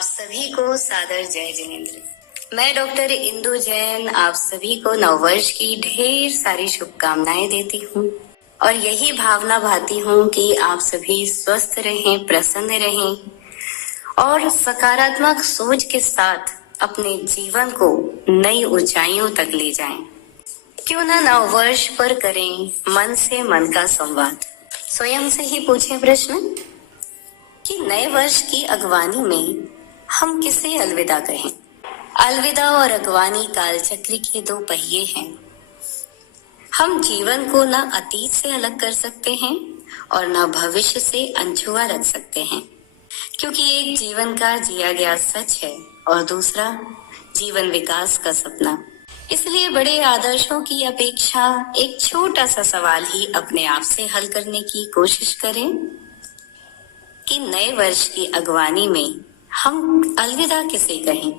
आप सभी को सादर जय जिनेंद्र। मैं डॉक्टर इंदु जैन आप सभी को नववर्ष की ढेर सारी शुभकामनाएं देती हूँ और यही भावना भाती हूँ कि आप सभी स्वस्थ रहें, प्रसन्न रहें और सकारात्मक सोच के साथ अपने जीवन को नई ऊंचाइयों तक ले जाएं। क्यों ना नववर्ष पर करें मन से मन का संवाद। स्वयं से ही पूछें प्रश्न कि नए वर्ष की अगवानी में हम किसे अलविदा कहें। अलविदा और अगवानी कालचक्र के दो पहिए हैं। हम जीवन को न अतीत से अलग कर सकते हैं और न भविष्य से अनछुआ रख सकते हैं, क्योंकि एक जीवन का जिया गया सच है और दूसरा जीवन विकास का सपना। इसलिए बड़े आदर्शों की अपेक्षा एक छोटा सा सवाल ही अपने आप से हल करने की कोशिश करें कि नए वर्ष की अगवानी में हम अलविदा किसे कहें।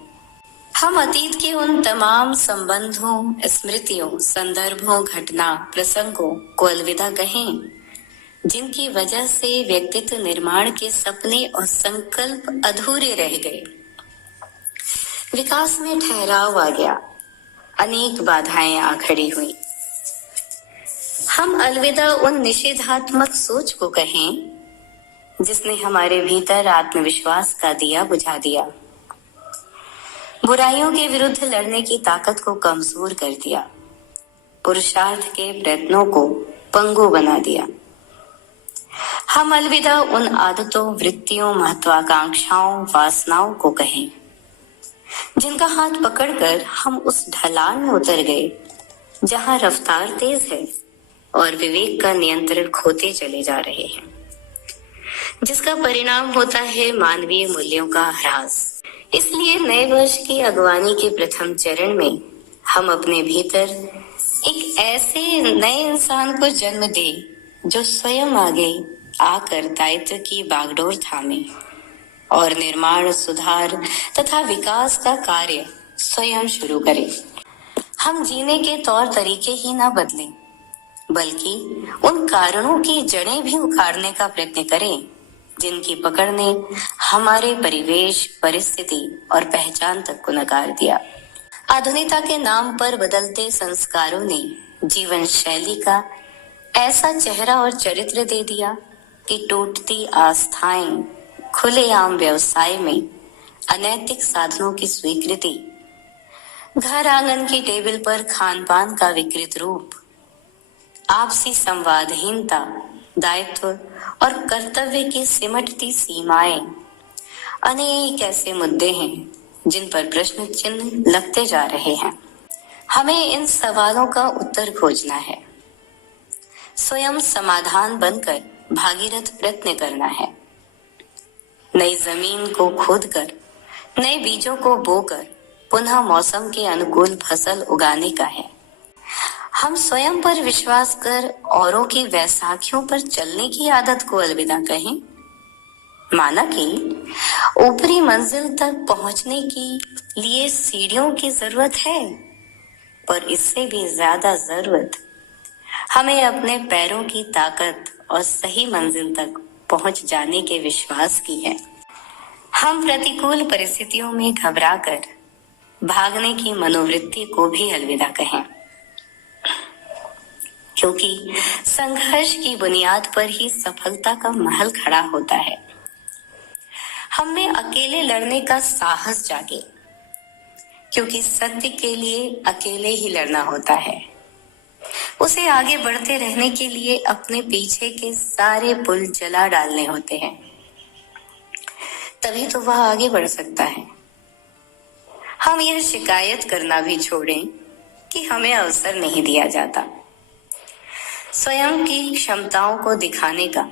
हम अतीत के उन तमाम संबंधों, स्मृतियों, संदर्भों, घटना, प्रसंगों को अलविदा कहें जिनकी वजह से व्यक्तित्व निर्माण के सपने और संकल्प अधूरे रह गए। विकास में ठहराव आ गया, अनेक बाधाएं आ खड़ी हुई। हम अलविदा उन निषेधात्मक सोच को कहें जिसने हमारे भीतर आत्मविश्वास का दिया बुझा दिया, बुराइयों के विरुद्ध लड़ने की ताकत को कमजोर कर दिया, पुरुषार्थ के प्रयत्नों को पंगु बना दिया। हम अलविदा उन आदतों, वृत्तियों, महत्वाकांक्षाओं, वासनाओं को कहें जिनका हाथ पकड़कर हम उस ढलान में उतर गए जहां रफ्तार तेज है और विवेक का नियंत्रण खोते चले जा रहे हैं, जिसका परिणाम होता है मानवीय मूल्यों का ह्रास। इसलिए नए वर्ष की अगवानी के प्रथम चरण में हम अपने भीतर एक ऐसे नए इंसान को जन्म दें जो स्वयं आगे आकर दायित्व की बागडोर थामे और निर्माण, सुधार तथा विकास का कार्य स्वयं शुरू करें। हम जीने के तौर तरीके ही ना बदलें, बल्कि उन कारणों की जड़ें भी उखाड़ने का प्रयत्न करें जिनकी पकड़ ने हमारे परिवेश, परिस्थिति और पहचान तक को नकार दिया। आधुनिकता के नाम पर बदलते संस्कारों ने जीवन शैली का ऐसा चेहरा और चरित्र दे दिया कि टूटती आस्थाएं, खुलेआम व्यवसाय में अनैतिक साधनों की स्वीकृति, घर आंगन की टेबल पर खान पान का विकृत रूप, आपसी संवादहीनता, दायित्व और कर्तव्य की सिमटती सीमाएं, अनेक ऐसे मुद्दे हैं जिन पर प्रश्न चिन्ह लगते जा रहे हैं। हमें इन सवालों का उत्तर खोजना है, स्वयं समाधान बनकर भागीरथ प्रयत्न करना है, नई जमीन को खोदकर, नए बीजों को बोकर पुनः मौसम के अनुकूल फसल उगाने का है। हम स्वयं पर विश्वास कर औरों की वैसाखियों पर चलने की आदत को अलविदा कहें। माना कि ऊपरी मंजिल तक पहुंचने के लिए सीढ़ियों की जरूरत है, पर इससे भी ज्यादा जरूरत हमें अपने पैरों की ताकत और सही मंजिल तक पहुंच जाने के विश्वास की है। हम प्रतिकूल परिस्थितियों में घबराकर भागने की मनोवृत्ति को भी अलविदा कहें, क्योंकि संघर्ष की बुनियाद पर ही सफलता का महल खड़ा होता है। हमें अकेले लड़ने का साहस जागे, क्योंकि सत्य के लिए अकेले ही लड़ना होता है। उसे आगे बढ़ते रहने के लिए अपने पीछे के सारे पुल जला डालने होते हैं, तभी तो वह आगे बढ़ सकता है। हम यह शिकायत करना भी छोड़ें कि हमें अवसर नहीं दिया जाता, स्वयं की क्षमताओं को दिखाने का,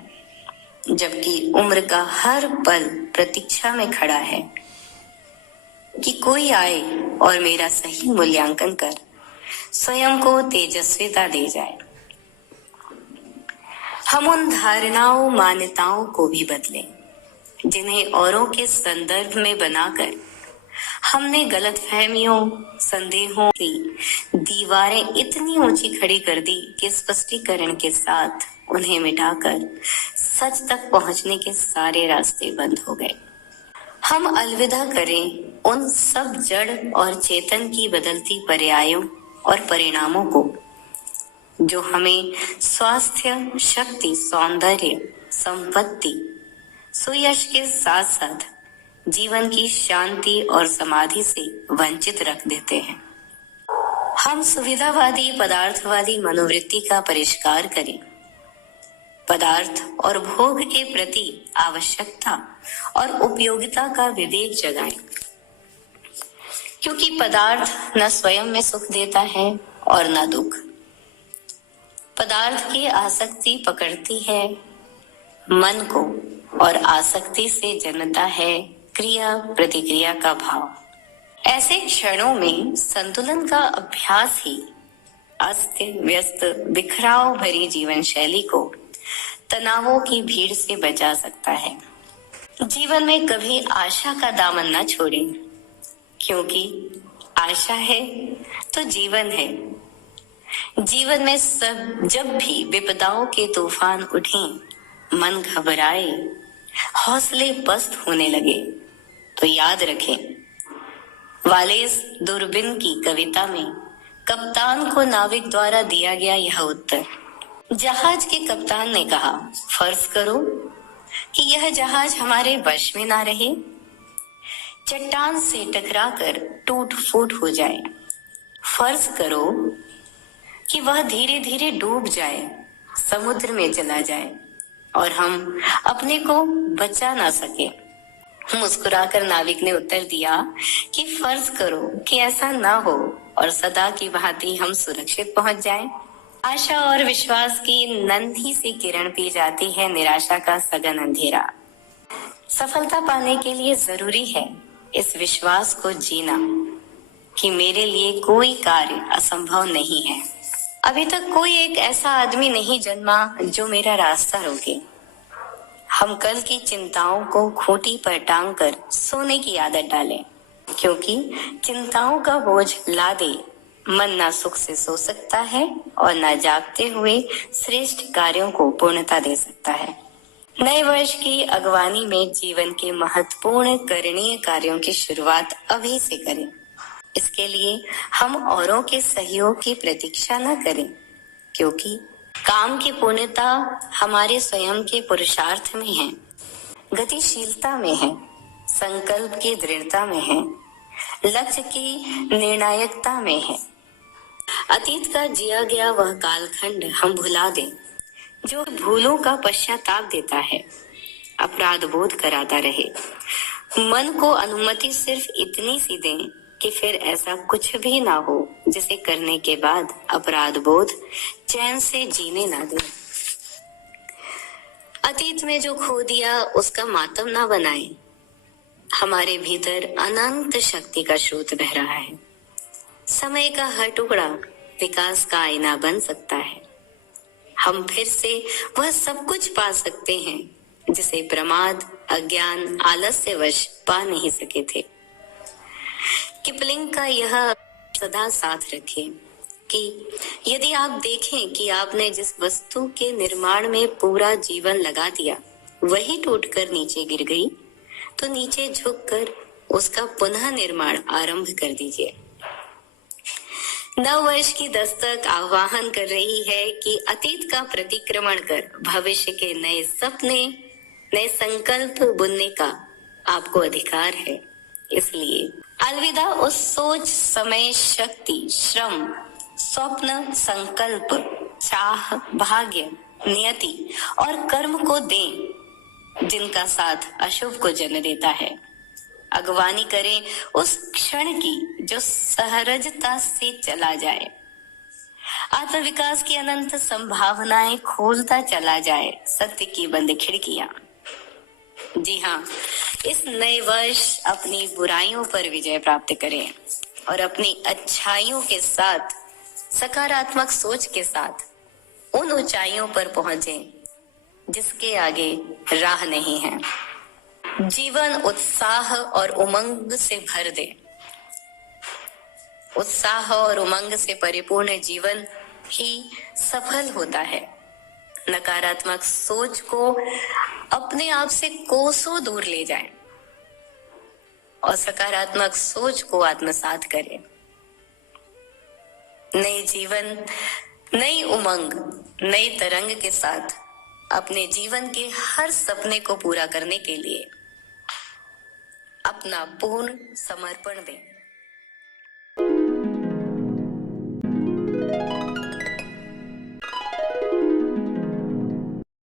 जबकि उम्र का हर पल प्रतीक्षा में खड़ा है कि कोई आए और मेरा सही मूल्यांकन कर स्वयं को तेजस्विता दे जाए। हम उन धारणाओं, मान्यताओं को भी बदलें जिन्हें औरों के संदर्भ में बनाकर हमने गलतफहमियों, संदेहों की दीवारें इतनी ऊंची खड़ी कर दी कि स्पष्टीकरण के साथ उन्हें मिटाकर सच तक पहुंचने के सारे रास्ते बंद हो गए। हम अलविदा करें उन सब जड़ और चेतन की बदलती पर्यायों और परिणामों को जो हमें स्वास्थ्य, शक्ति, सौंदर्य, संपत्ति, सुयश के साथ साथ जीवन की शांति और समाधि से वंचित रख देते हैं। हम सुविधावादी, पदार्थवादी मनोवृत्ति का परिष्कार करें। पदार्थ और भोग के प्रति आवश्यकता और उपयोगिता का विवेक जगाएं, क्योंकि पदार्थ न स्वयं में सुख देता है और न दुख। पदार्थ की आसक्ति पकड़ती है मन को और आसक्ति से जन्मता है क्रिया प्रतिक्रिया का भाव। ऐसे क्षणों में संतुलन का अभ्यास ही अस्त व्यस्त बिखराव भरी जीवन शैली को तनावों की भीड़ से बचा सकता है। जीवन में कभी आशा का दामन न छोड़ें, क्योंकि आशा है तो जीवन है। जीवन में जब भी विपदाओं के तूफान उठें, मन घबराए, हौसले पस्त होने लगे, तो याद रखें वालेस दुर्बिन की कविता में कप्तान को नाविक द्वारा दिया गया यह उत्तर। जहाज के कप्तान ने कहा, फर्ज करो कि यह जहाज हमारे वश में ना रहे, चट्टान से टकराकर टूट फूट हो जाए। फर्ज करो कि वह धीरे धीरे डूब जाए, समुद्र में चला जाए और हम अपने को बचा ना सके। मुस्कुराकर नाविक ने उत्तर दिया कि फर्ज करो कि ऐसा ना हो और सदा की भांति हम सुरक्षित पहुंच जाएं। आशा और विश्वास की नन्ही सी किरण पी जाती है निराशा का सघन अंधेरा। सफलता पाने के लिए जरूरी है इस विश्वास को जीना कि मेरे लिए कोई कार्य असंभव नहीं है। अभी तक कोई एक ऐसा आदमी नहीं जन्मा जो मेरा रास्ता रोके। हम कल की चिंताओं को खूंटी पर टांग कर सोने की आदत डालें, क्योंकि चिंताओं का बोझ लादे मन ना सुख से सो सकता है और ना जागते हुए श्रेष्ठ कार्यों को पूर्णता दे सकता है। नए वर्ष की अगवानी में जीवन के महत्वपूर्ण करणीय कार्यों की शुरुआत अभी से करें। इसके लिए हम औरों के सहयोग की प्रतीक्षा न करें, क्योंकि काम की पूर्णता हमारे स्वयं के पुरुषार्थ में है, गतिशीलता में है, संकल्प की दृढ़ता में है, लक्ष्य की निर्णायकता में है। अतीत का जिया गया वह कालखंड हम भुला दें जो भूलों का पश्चाताप देता है, अपराध बोध कराता रहे। मन को अनुमति सिर्फ इतनी सी दें कि फिर ऐसा कुछ भी ना हो जिसे करने के बाद अपराध बोध चैन से जीने ना दे। अतीत में जो खो दिया उसका मातम ना बनाए। हमारे भीतर अनंत शक्ति का स्रोत बह रहा है। समय का हर टुकड़ा विकास का आईना बन सकता है। हम फिर से वह सब कुछ पा सकते हैं जिसे प्रमाद, अज्ञान, आलस्यवश पा नहीं सके थे। किपलिंग का यह सदा साथ रखें कि यदि आप देखें कि आपने जिस वस्तु के निर्माण में पूरा जीवन लगा दिया वही टूटकर नीचे गिर गई, तो नीचे झुककर उसका पुनः निर्माण आरंभ कर दीजिए। नव वर्ष की दस्तक आह्वान कर रही है कि अतीत का प्रतिक्रमण कर भविष्य के नए सपने, नए संकल्प बुनने का आपको अधिकार है। इसलिए अलविदा उस सोच, समय, शक्ति, श्रम, स्वप्न, संकल्प, चाह, भाग्य, नियति और कर्म को दें जिनका साथ अशुभ को जन्म देता है। अगवानी करें उस क्षण की जो सहजता से चला जाए। आत्मविकास की अनंत संभावनाएं खोलता चला जाए सत्य की बंद खिड़कियां। जी हाँ, इस नए वर्ष अपनी बुराइयों पर विजय प्राप्त करें और अपनी अच्छाइयों के साथ, सकारात्मक सोच के साथ उन ऊंचाइयों पर पहुंचें जिसके आगे राह नहीं है। जीवन उत्साह और उमंग से भर दे। उत्साह और उमंग से परिपूर्ण जीवन ही सफल होता है। नकारात्मक सोच को अपने आप से कोसों दूर ले जाएं। और सकारात्मक सोच को आत्मसात करें। नए जीवन, नई उमंग, नई तरंग के साथ अपने जीवन के हर सपने को पूरा करने के लिए अपना पूर्ण समर्पण दें।